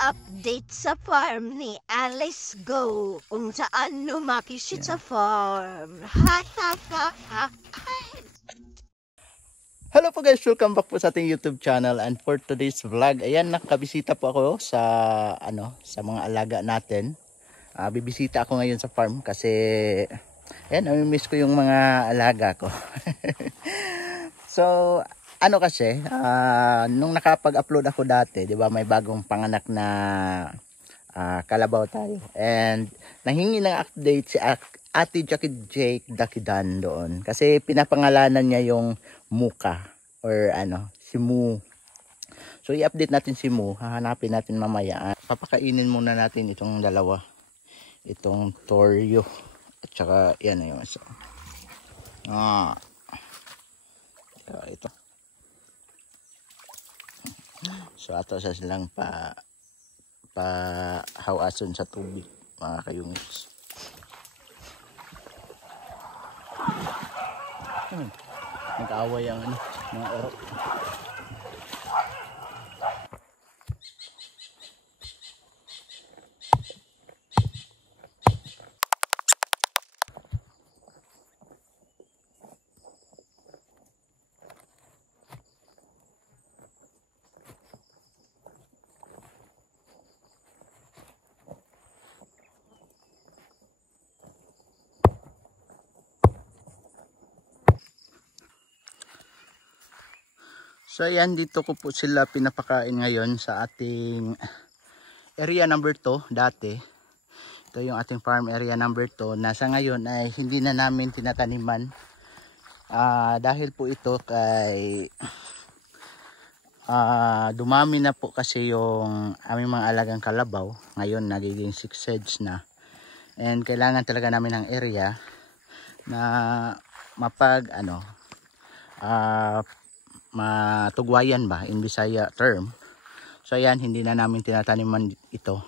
update sa farm ni Alice Go kung saan lumaki siya sa farm. Ha ha ha ha. Hello po guys, welcome back po sa ating YouTube channel, and for today's vlog, ayan, nakabisita po ako sa sa mga alaga natin. Bibisita ako ngayon sa farm kasi ayan, namimiss ko yung mga alaga ko. So kasi nung nakapag-upload ako dati, 'di ba, may bagong panganak na kalabaw tayo, and nahingi ng update si Ate Jackie Jake Dakidan doon kasi pinapangalanan niya yung Muka or si Mu. So i-update natin si Mu, hahanapin natin mamaya. Papakainin muna natin itong dalawa, itong Toryo at saka yan yung isa. Ito. So ato sa silang hawason sa tubig, mga kayungits. Nag-aaway ang mga orok. So ayan, dito ko po sila pinapakain ngayon sa ating area number 2 dati. Ito yung ating farm area number 2 na sa ngayon ay hindi na namin tinataniman. Dahil po ito kay dumami na po kasi yung aming mga alagang kalabaw. Ngayon nagiging 6 heads na. And kailangan talaga namin ng area na matugwayan ba in Bisaya term. So ayan, hindi na namin tinataniman ito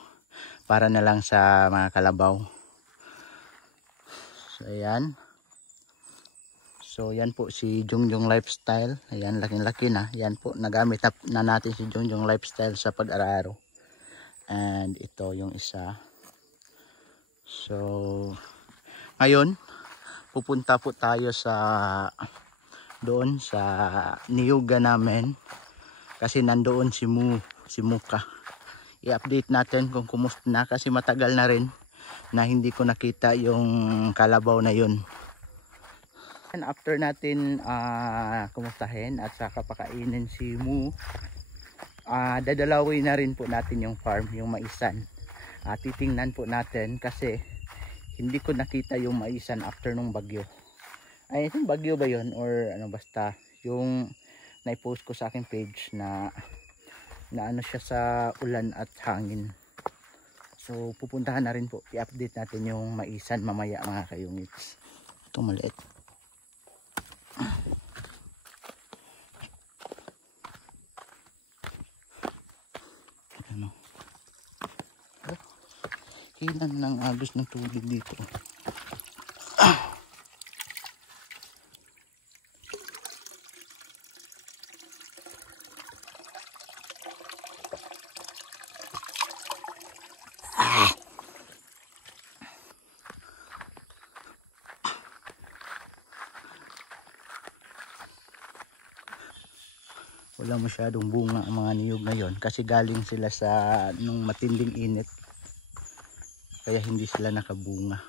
para na lang sa mga kalabaw. So ayan. So yan po si Jungjung Lifestyle. Ayan, laking-laki na. Yan po, nagamit na natin si Jungjung Lifestyle sa pag-araro. And ito yung isa. So ngayon pupunta po tayo doon sa niyuga namin kasi nandoon si Muka. I-update natin kung kumusta na kasi matagal na rin na hindi ko nakita yung kalabaw na yun. And after natin kumustahin at saka pakainin si Mu, dadalawin na rin po natin yung farm, yung maisan. Titingnan po natin kasi hindi ko nakita yung maisan after nung bagyo. Ay, itong bagyo ba yun or basta yung na-post ko sa aking page na siya sa ulan at hangin. So pupuntahan na rin po, i-update natin yung maisan mamaya, mga kayungits. Ito maliit. Hinan ng agos ng tubig dito. Wala masyadong bunga ang mga niyog ngayon kasi galing sila sa nung matinding init, kaya hindi sila nakabunga.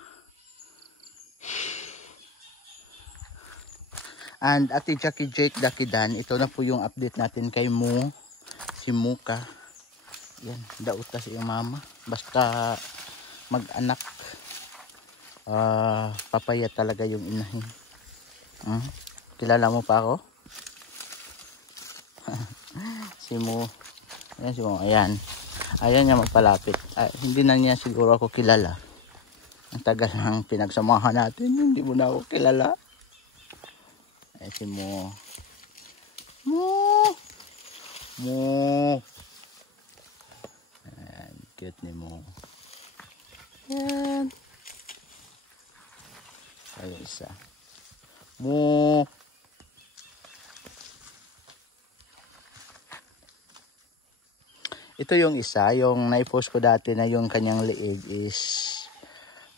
And Ate Jackie Jake Dakidan, ito na po yung update natin kay si Muka. Yan, dauta si yung mama, basta mag-anak, papaya talaga yung inahin. Kilala mo pa ako? Si Mu. Ayan si Mu. Ayan. Ayan niya magpalapit. Hindi na niya siguro ako kilala. Ang tagal ng pinagsamahan natin. Hindi mo na ako kilala. Ayan si Mu. Mu. Ayan. Cute ni Mu. Ayan. Ayan isa. Mu. Ito yung isa, yung naipost ko dati na yung kanyang liig is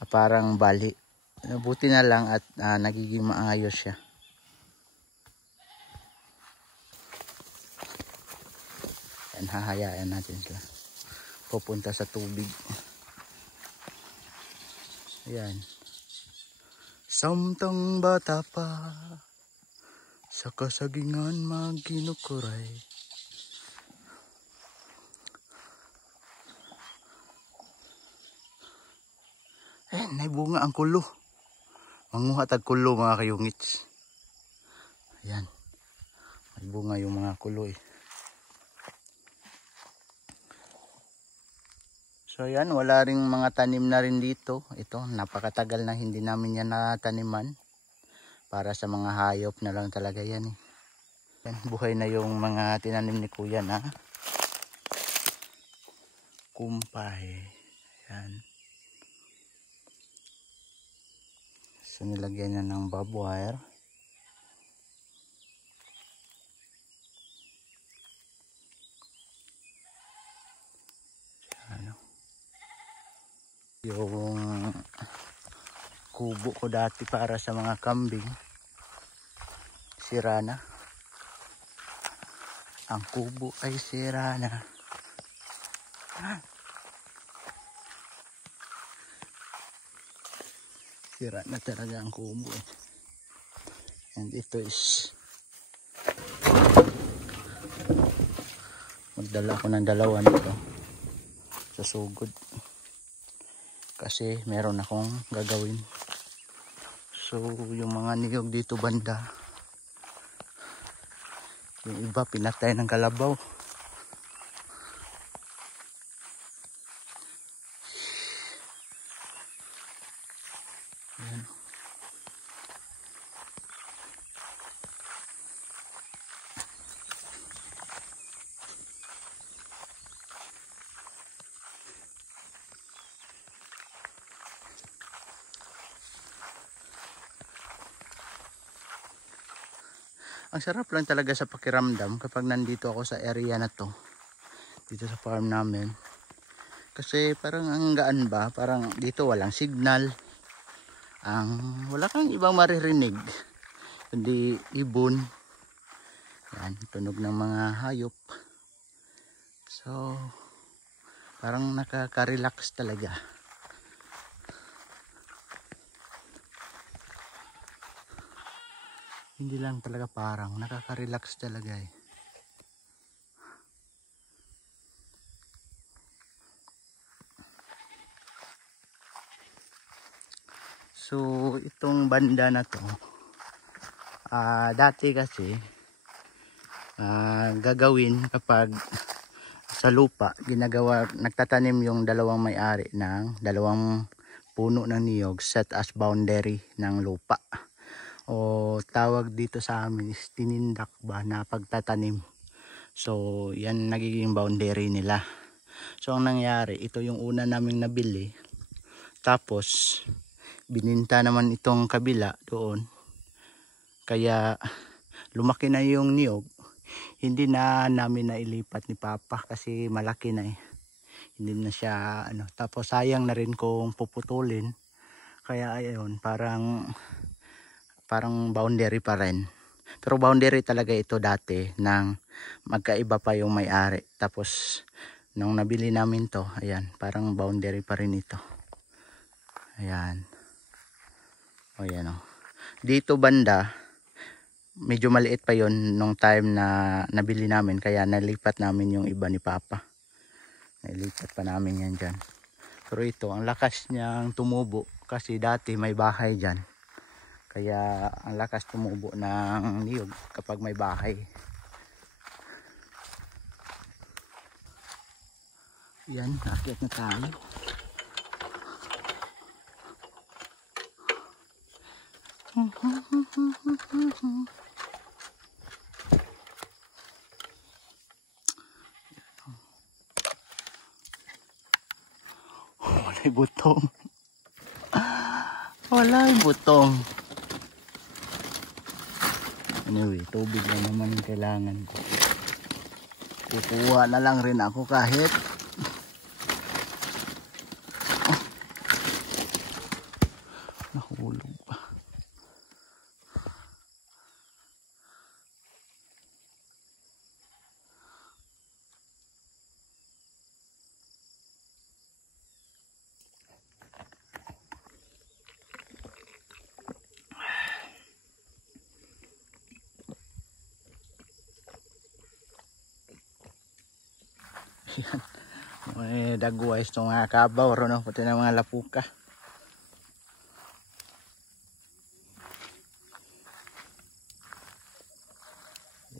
parang bali. Buti na lang at nagiging maayos siya. Yan, hahayaan natin sila pupunta sa tubig. Ayan. Samtang bata pa, sa kasagingan magkinukuray. Ayan, naibunga ang kulo. Manguha tag kulo mga kayungits. Ayan. May bunga yung mga kulo eh. So ayan, wala ring mga tanim na rin dito. Ito, napakatagal na hindi namin yan nataniman. Para sa mga hayop na lang talaga yan eh. Yan, buhay na yung mga tinanim ni Kuya na kumpay. Yan. So nilagyan niya ng barbed wire. Ano? Yung kubo ko dati para sa mga kambing, sira na. Ang kubo ay sira na. Sira na talaga ang kubo eh. And ito is magdala ko ng dalawa nito sa sugod. Kasi meron akong gagawin. So yung mga niyog dito banda, yung iba pinatay ng kalabaw. Ayan. Ang sarap lang talaga sa pakiramdam kapag nandito ako sa area na to, dito sa farm namin. Kasi parang ang gaan ba, parang dito walang signal, wala kang ibang maririnig kundi ibon. Yan, tunog ng mga hayop. So parang nakaka-relax talaga. Hindi lang talaga, parang nakaka-relax talaga eh. So itong banda na to, dati kasi gagawin kapag sa lupa, ginagawa, nagtatanim yung dalawang may-ari ng dalawang puno ng niyog set as boundary ng lupa. O tawag dito sa amin is tinindak ba na pagtatanim. So yan nagiging boundary nila. So ang nangyari, ito yung una naming nabili. Tapos bininta naman itong kabila doon. Kaya lumaki na yung niyog. Hindi na namin nailipat ni Papa kasi malaki na eh. Hindi na siya ano. Tapos sayang na rin kung puputulin. Kaya ayun, parang boundary pa rin. Pero boundary talaga ito dati nang magkaiba pa yung may-ari. Tapos nung nabili namin to, ayan, parang boundary pa rin ito. Ayan. O yan o. Dito banda, medyo maliit pa yon nung time na nabili namin. Kaya nalipat namin yung iba ni Papa. Nalipat pa namin yan dyan. Pero ito, ang lakas niyang tumubo. Kasi dati may bahay dyan. Kaya ang lakas tumubo ng niyog kapag may bahay. Yan, akyat na tayo. Wala'y butong. Wala'y butong. Anyway, tubig lang naman yung kailangan ko. Kukuha na lang rin ako kahit nahulog pa. Yan. May dagwais itong mga kabaw no? Pati na mga lapuka.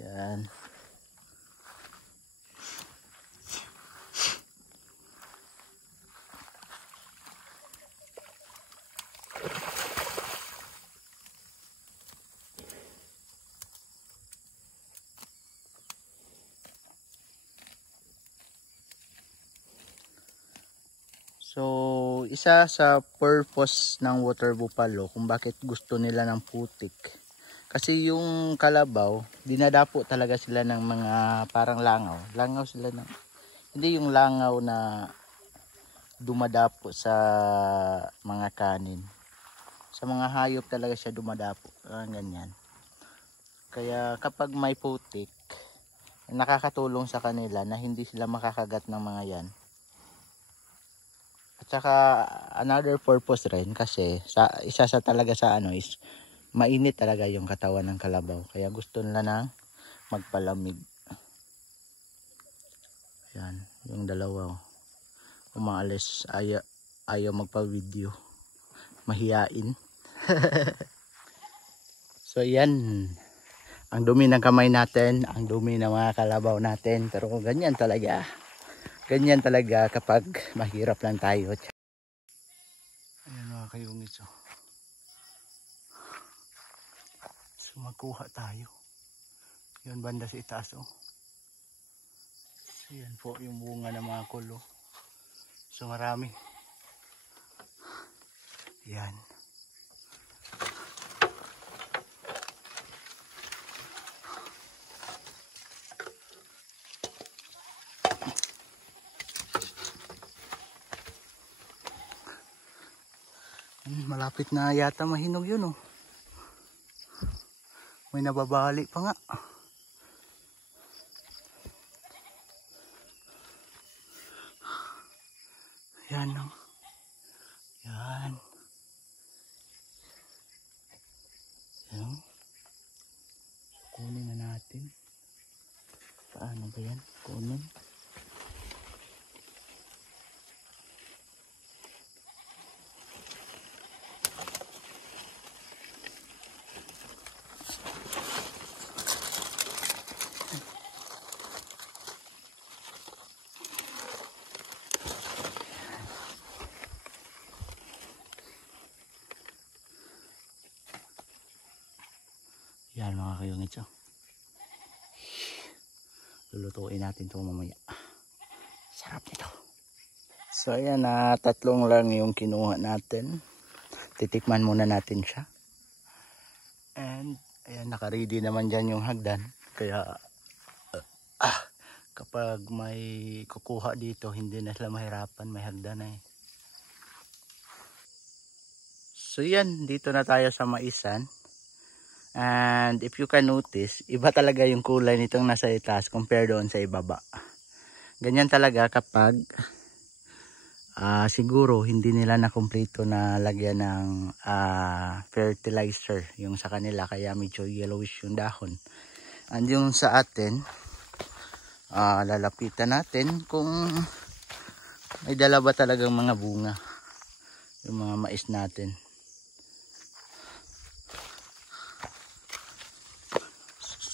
Yan. So, isa sa purpose ng water buffalo kung bakit gusto nila ng putik. Kasi yung kalabaw, dinadapo talaga sila ng mga parang langaw. Langaw sila ng, hindi yung langaw na dumadapo sa mga kanin. Sa mga hayop talaga siya dumadapo. Ganyan. Kaya kapag may putik, nakakatulong sa kanila na hindi sila makakagat ng mga yan. At saka another purpose rin kasi isa sa talaga sa ano is mainit talaga yung katawan ng kalabaw. Kaya gusto nila na magpalamig. Yan, yung dalawa umaalis, ayaw magpa-video. Mahiyain. So yan. Ang dumi ng kamay natin, ang dumi ng mga kalabaw natin. Pero ganyan talaga. Ganyan talaga kapag mahirap lang tayo. Ayan mga kayungis. So magkuha tayo. Yun banda sa itaas. So yan po yung bunga ng mga kulo. So marami. Yan. Malapit na yata mahinog yun oh. May nababali pa nga. Yan oh. Yan. Yan. Kunin na natin. Paano ba yan? Kunin. Yan mga kayungits oh. Lulutuin natin ito mamaya. Sarap nito. So ayan na, tatlong lang yung kinuha natin. Titikman muna natin siya. And ayan, naka-ready naman dyan yung hagdan. Kaya kapag may kukuha dito, hindi na sila mahirapan, may hagdan na eh. So yan, dito na tayo sa maisan. And if you can notice, iba talaga yung kulay nitong nasa itaas compare doon sa ibaba. Ganyan talaga kapag siguro hindi nila na kumpleto na lagyan ng fertilizer yung sa kanila, kaya medyo yellowish yung dahon. And yung sa atin, lalapitan natin kung may dala ba talagang mga bunga yung mga mais natin.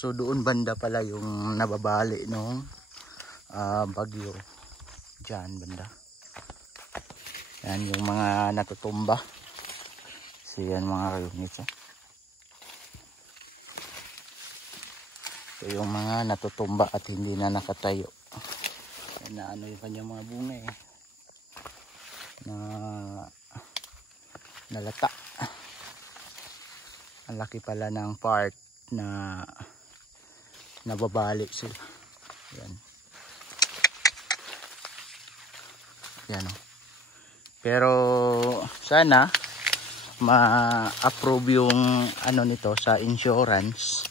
So doon banda pala yung nababali nung bagyo. Diyan banda. Yan yung mga natutumba. So yan mga kayungits. Ito yung mga natutumba at hindi na nakatayo. Yan na ano yung kanyang mga bunga eh. Na nalata. Ang laki pala ng part na nababali sila. Yan. Yan o. Pero sana ma-approve yung ano nito sa insurance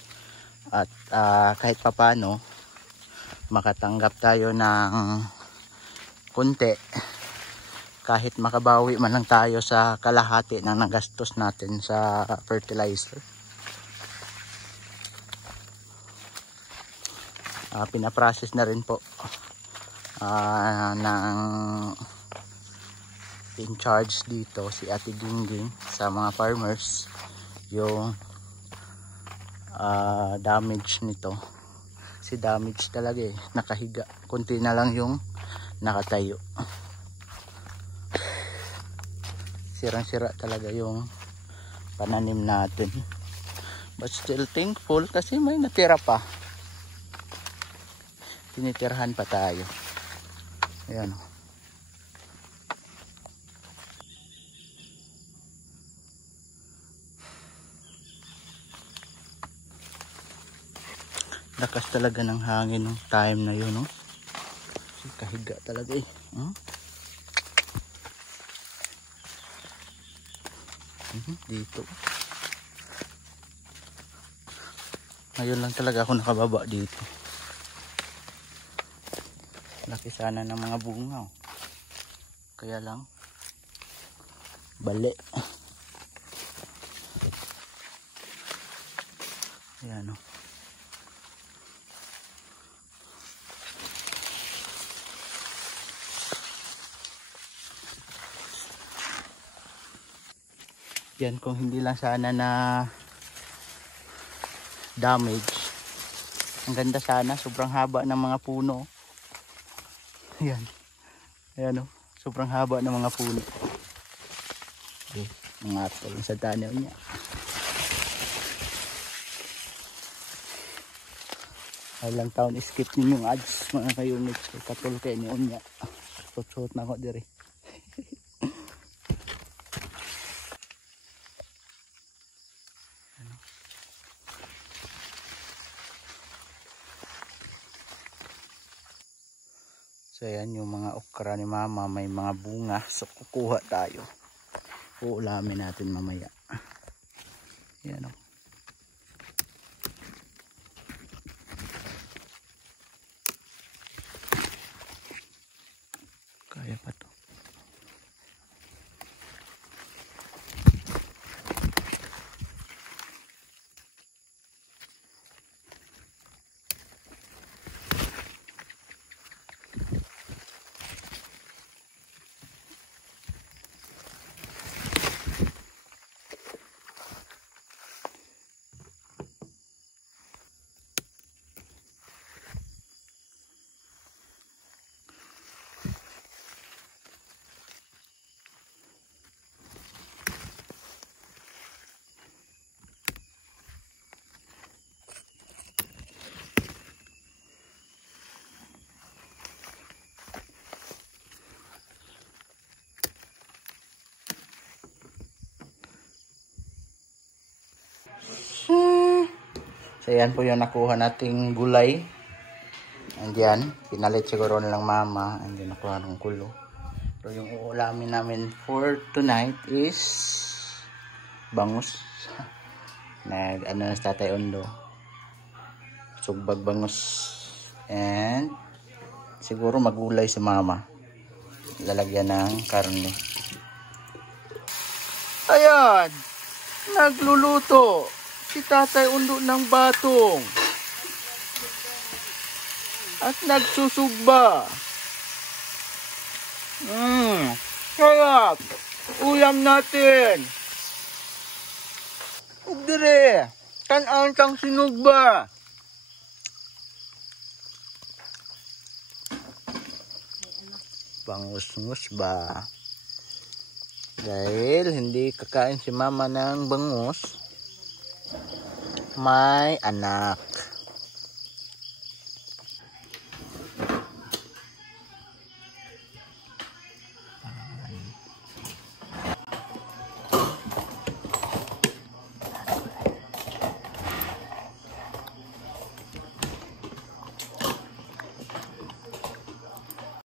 at kahit papano makatanggap tayo ng kunti, kahit makabawi man lang tayo sa kalahati ng nagastos natin sa fertilizer. Pinaprocess na rin po ng in charge dito si Ate Gingging sa mga farmers yung damage nito. Kasi damage talaga eh, nakahiga, kunti na lang yung nakatayo. Sirang-sira talaga yung pananim natin, but still thankful kasi may natira pa, tinitirhan pa tayo. Ayan. Lakas talaga ng hangin ng time na yun, no? Kahiga talaga eh. Dito. Ngayon lang talaga ako nakababa dito. Laki sana ng mga bunga, oh. Kaya lang bali. Ayan, oh. Yan, kung hindi lang sana na damage. Ang ganda sana, sobrang haba ng mga puno. Yan. Ayan o, sobrang haba ng mga puno. Okay, mga apple sa tanaw niya. Ilang taon skip ninyong ads mga ka-units. Katol kayo niyo niya. Suot na ako diri. So ayan yung mga okra ni mama, may mga bunga. So kukuha tayo. Uulamin natin mamaya. Ayan o. Kaya pa to. So yan po yung nakuha nating gulay. Andiyan, pinalit siguro nilang mama. Andiyan nakuha ng kulo. Pero yung uulamin namin for tonight is bangus. Ano na sa Tatay Ondo. Sugbag bangus. And siguro magulay si mama. Lalagyan ng karne. Ayan! Nagluluto si Tatay Ondo ng batong. At nagsusugba. Sarap. Ulam natin. Ugdire. Tan-an kang sinugba. Bangus-ngus ba? Dahil hindi kakain si mama ng bangus, may anak.